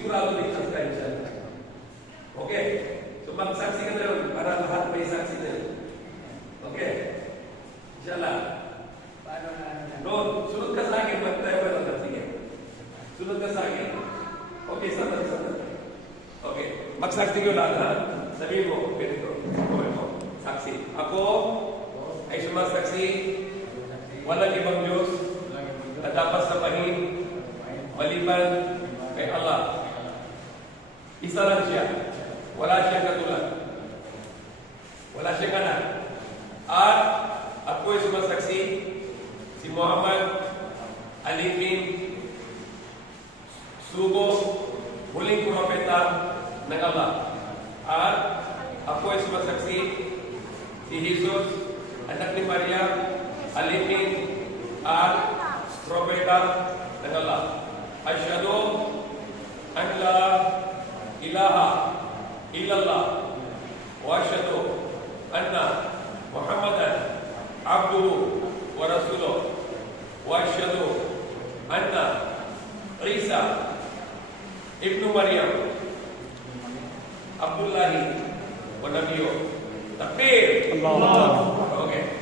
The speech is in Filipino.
sigurado ligtas kayo siya. Okay? So magsaksi ka na yun para lahat may saksi na yun. Okay? Inshallah. Paano na? No, sunod ka sa akin. Magtayo ka lang. Sige. Sunod ka sa akin. Okay, sandali. Okay. Magsaksi ko lahat ha. Sabihin mo, ganito. Okay mo. Saksi. Ako ay sumasaksi walang ibang Diyos na dapat sampahin maliban kay Allah. Isa lang siya. Wala siyang katulad. Wala siyang anak. At ako ay sumasaksi si Muhammad alipin sugo huling kumapita ng Allah. At ako ay sumasaksi si Jesus, anak ni Maria, alipin at propeta ng Allah. Asyhadu an la ilaha illallah wa asyhadu anna Muhammadan abduhu wa rasuluh wa asyhadu anna Isa ibnu Maryam Abdullahi wa nabiyyu. Takbir. Allah. Okay.